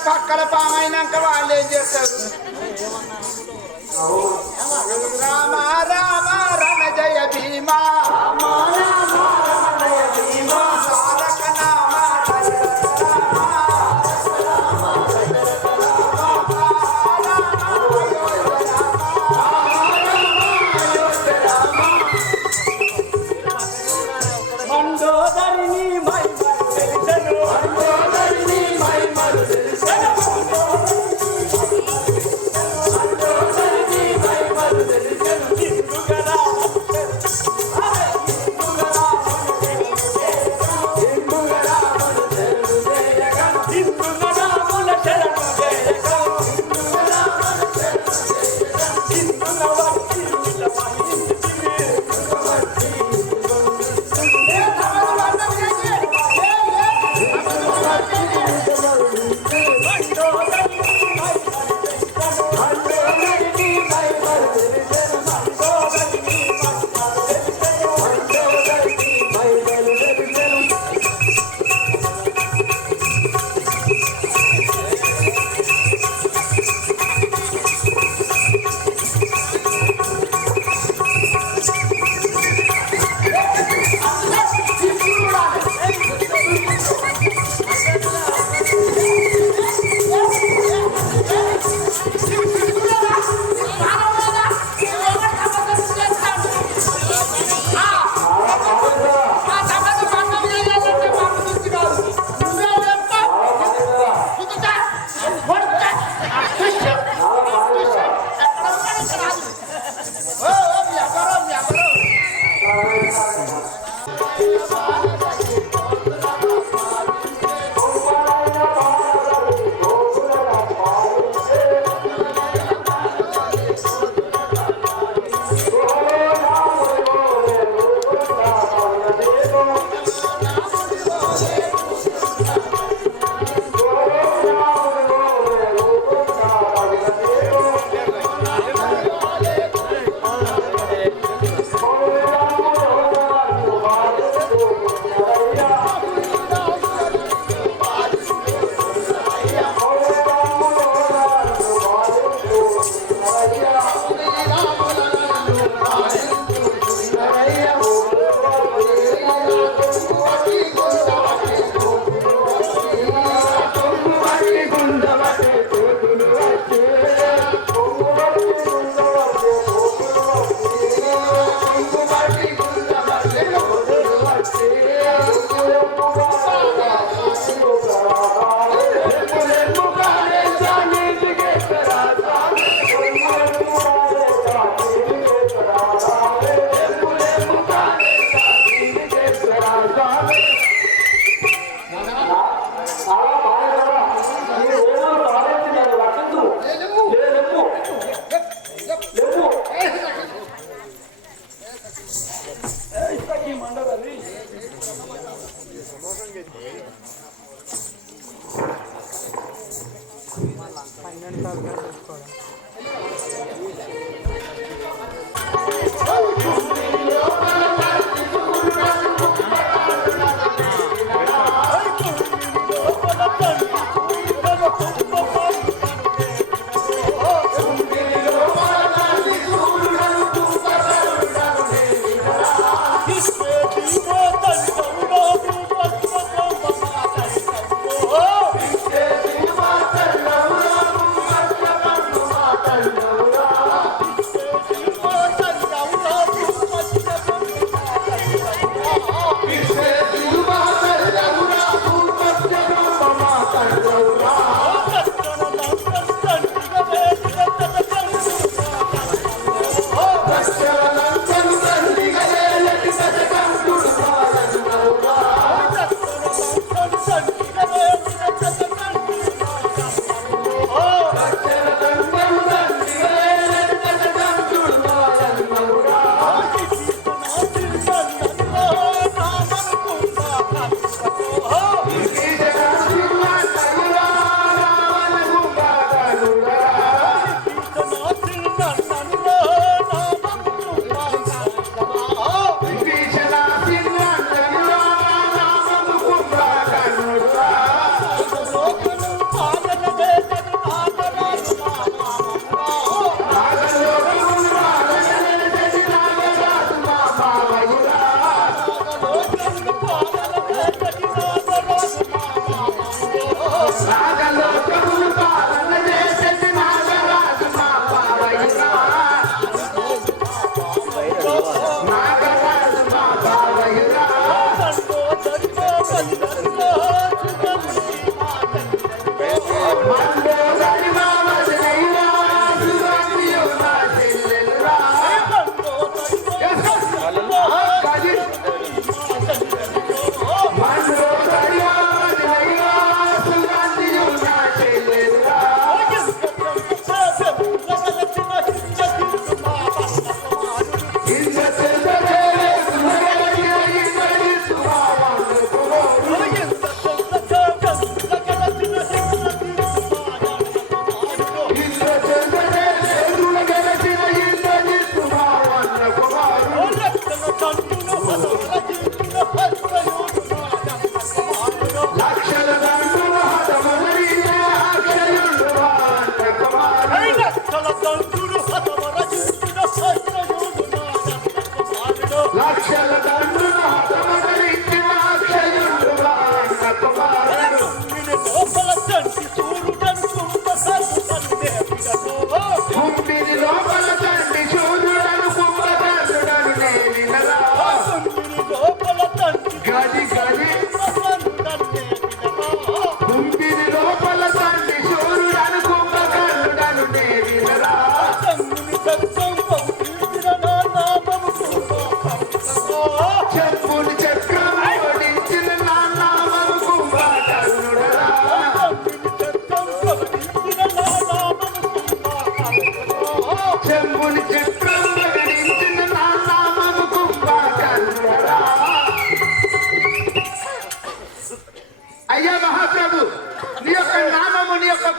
చూడబుట్టినోడే పామైనాక వాళ్ళు ఏం చేస్తారు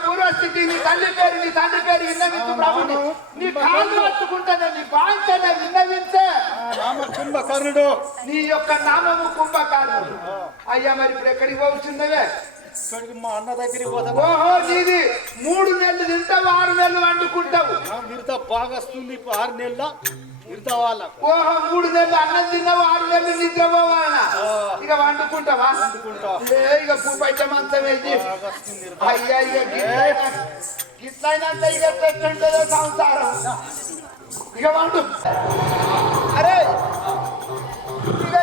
నామము నీ తల్లి పేరు నీ తండ్రి పేరు విన్నవించు ప్రభుని. నీ కాళ్ళు పట్టుకుంటాను నీ బాంచన విన్నవించే. కుంభకర్ణుడు. నీ యొక్క నామము కుంభకారుడు అయ్యా మరి ఇప్పుడు ఎక్కడికి ఇక్కడికి మా అన్న దగ్గరికి ఓహో నీది మూడు నెలలు తింటావు ఆరు నెలలు వండుకుంటావు. మిగతా బాగా వస్తుంది ఆరు నెలల? ఓహో మూడు నెలలు అన్నం తిన్నావు ఆరు నెలలు నిద్ర పోవాలనా ఇక వండుకుంటావా? ఇక పూపైట మంచం వేసి. అయ్యా ఇక గిట్లైనంత ఇక ఎట్లుంటుందో సంసారం. ఇక వండు. అరే ఇక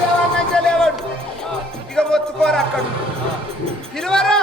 దేవాలంటే లేవాడు. ఇక మొత్తుకోరు అక్కడ. పిలువరా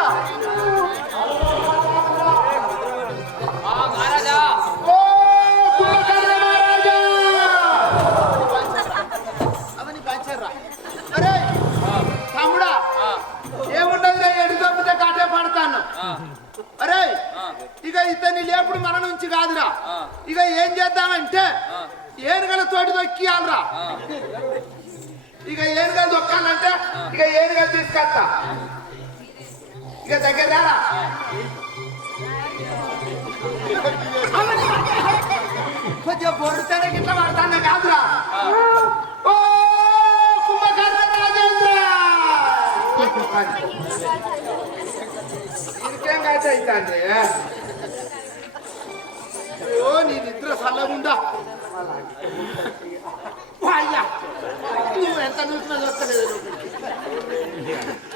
అరే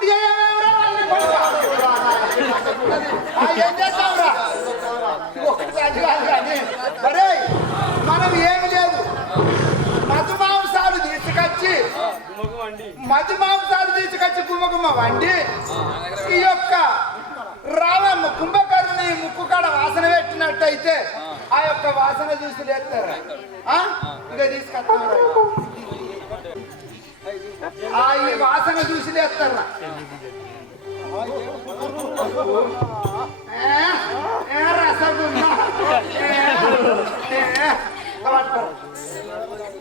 అప్పుడు చేయమేమిరా ఏం చేద్దాంరా ఒక్కసారి కాదు కానీ అరే మనం ఏమి లేదు మధు మాంసాలు తీసుకొచ్చి మధు మాంసాలు తీసుకొచ్చి గుమ్మగుమ్మ వండి ఈ యొక్క రావమ్మ కుంభకర్ణుని ముక్కు కాడ వాసన పెట్టినట్టయితే ఆ యొక్క వాసన చూసి లేస్తారా ఆ? ఇక ఆ ఈ వాసన చూసి లేస్తారా?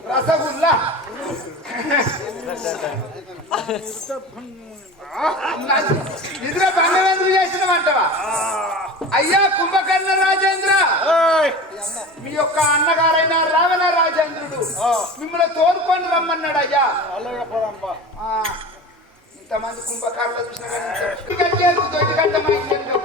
రసగుల్లా? నిద్ర చేసినవంటవా అయ్యా కుంభకర్ణ రాజేంద్ర! మీ యొక్క అన్నగారైన రాజేంద్రుడు మిమ్మల్ని తోడుకొని రమ్మన్నాడు అయ్యా. అలాగే పోదాంపా. ఆ, ఇంతమంది కుంభకర్ణలు చూసినా కానీ ఇంత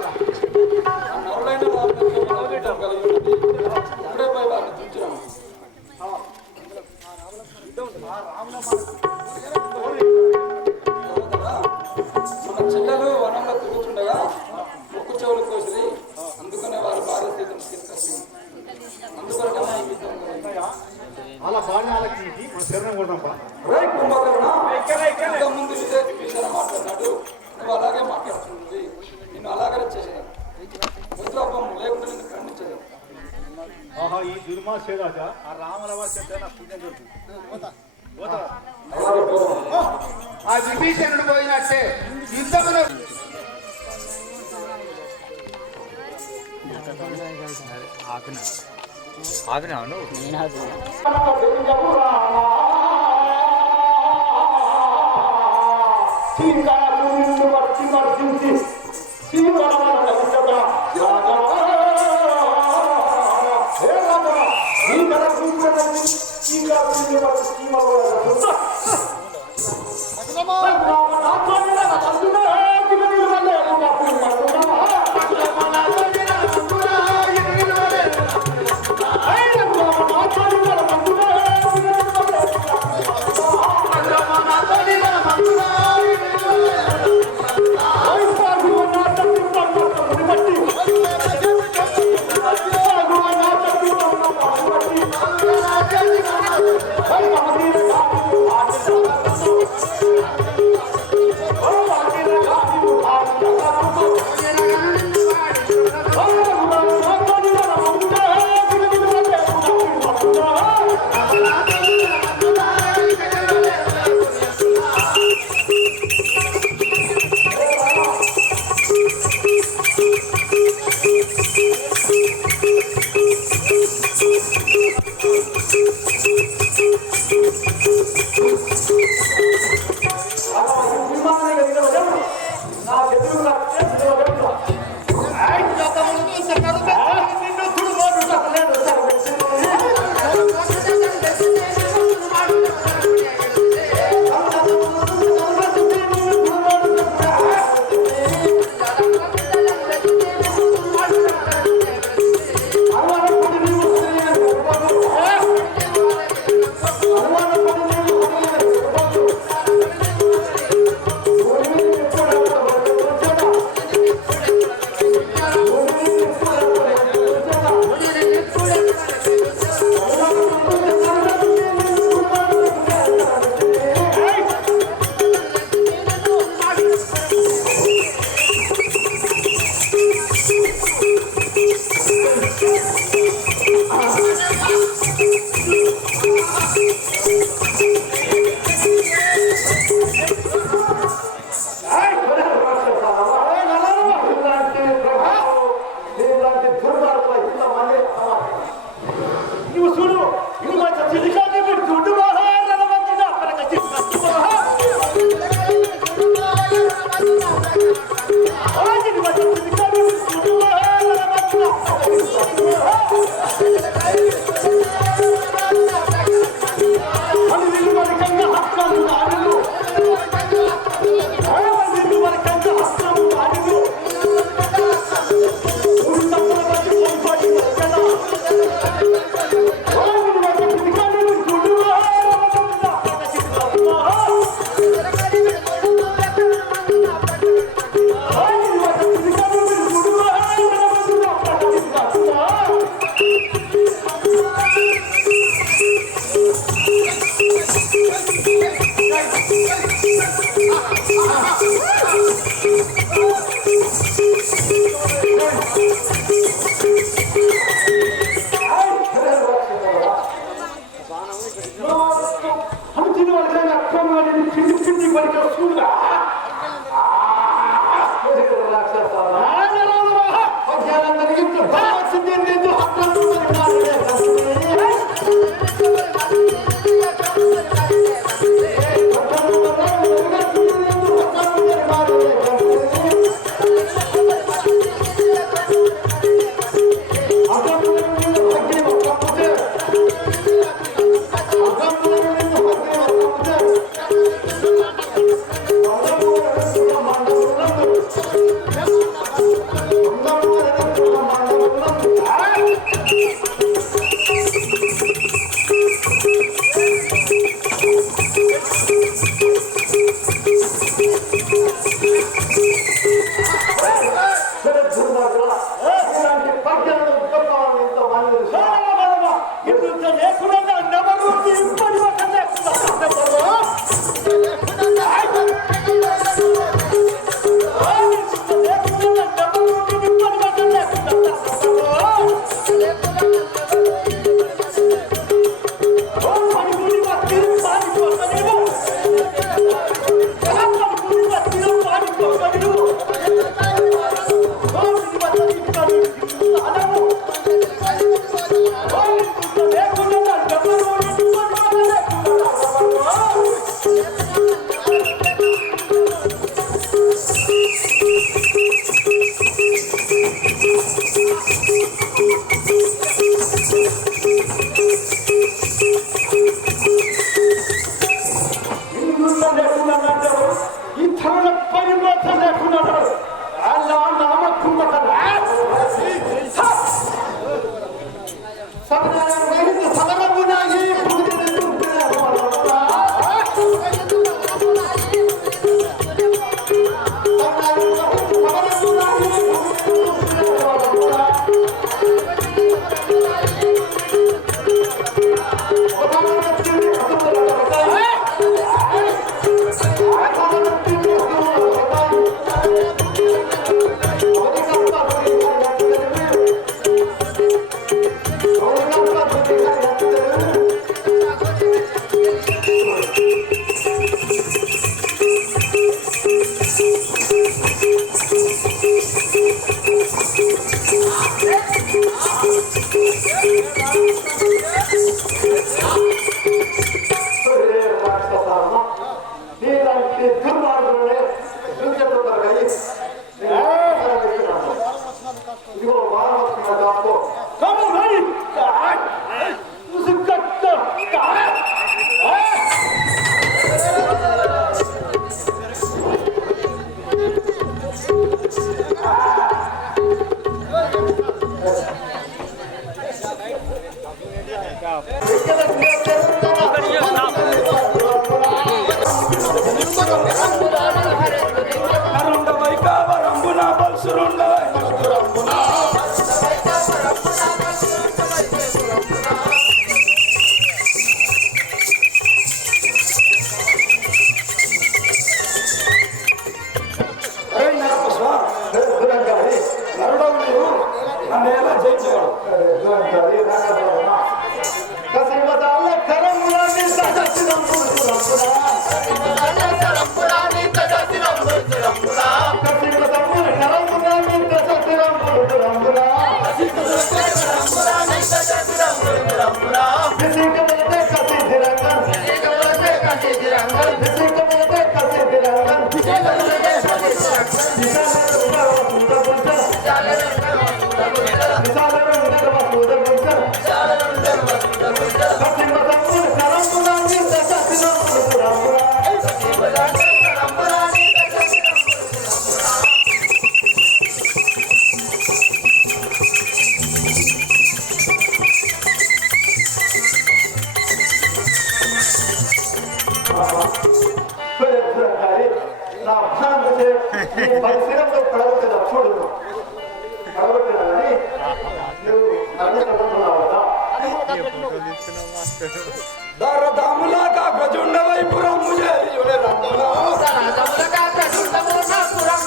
విభీషణుడు పోయినట్టే. యుద్ధములో ఆపినావు నువ్వు? ఆ దరదాములాగా గజుండవైపురం ముజేయులే రంగులో దరదాములాగా గజుండవైపురం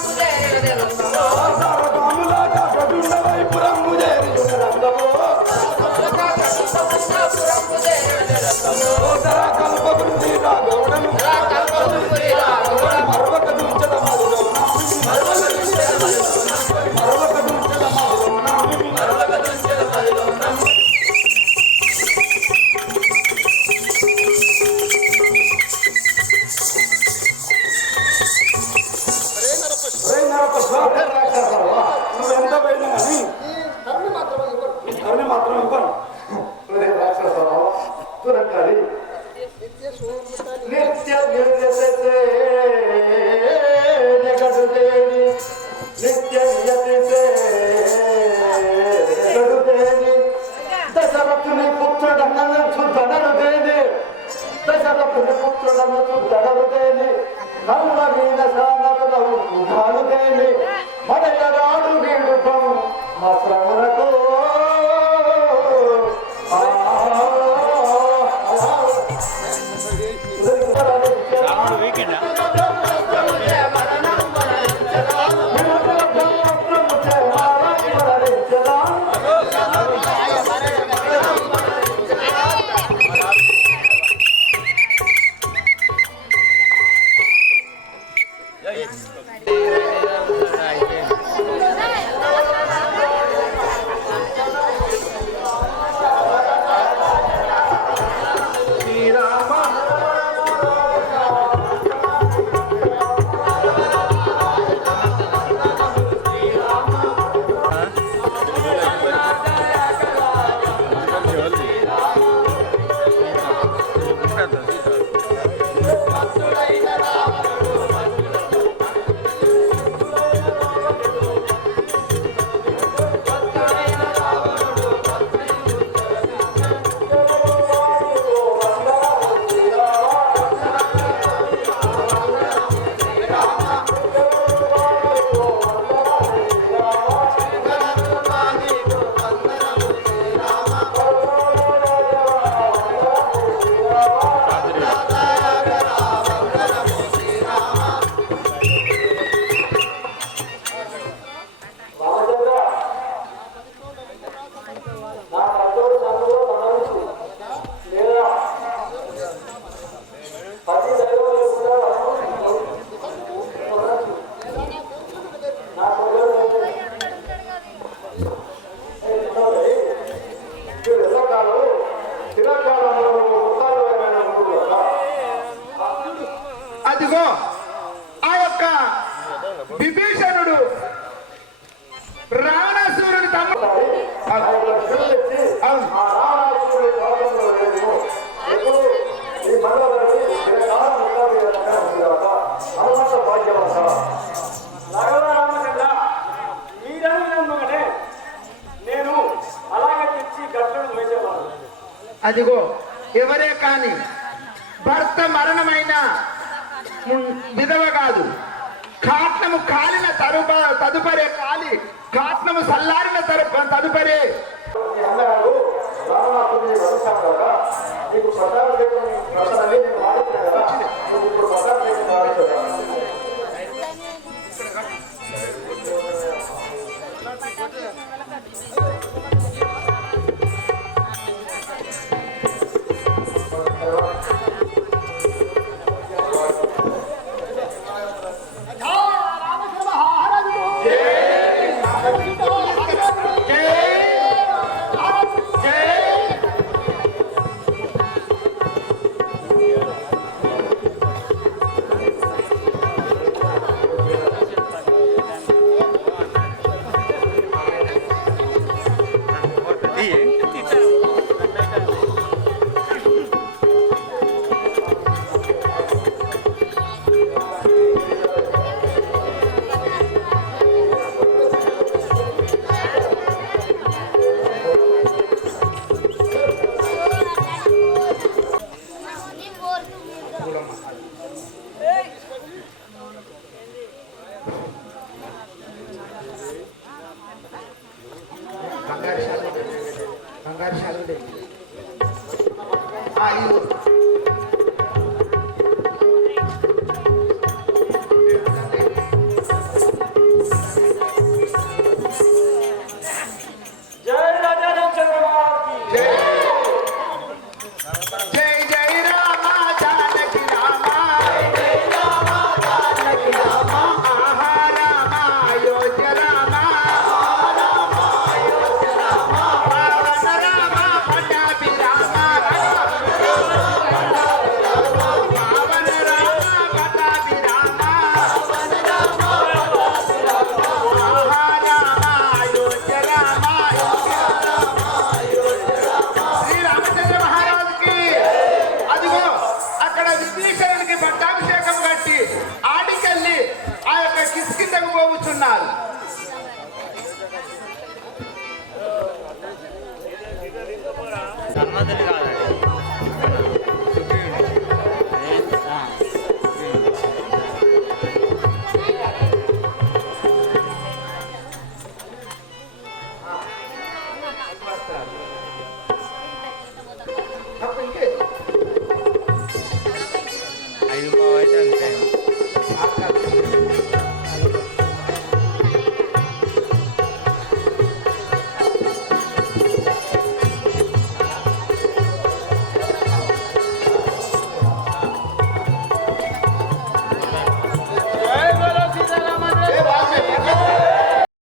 నిత్య నిర్యతే జగడుదేని నిత్య నియతితే జగడుదేని దశరథుని పుత్రుడన్న శుద్ధనరుదేని దశరథుని పుత్రుడన్న శుద్ధనరుదేని నవ్వ మీద సానతులవు సుధానుదేని మడయరాడు వీడుకం మా ఆ అదిగో ఎవరే కాని భర్త మరణమైన విధవ కాదు. కాట్నము కాలిన తరుప తదుపరే కాలి కాట్నము సల్లారిన తరుప తదుపరే. నీకు Thank you.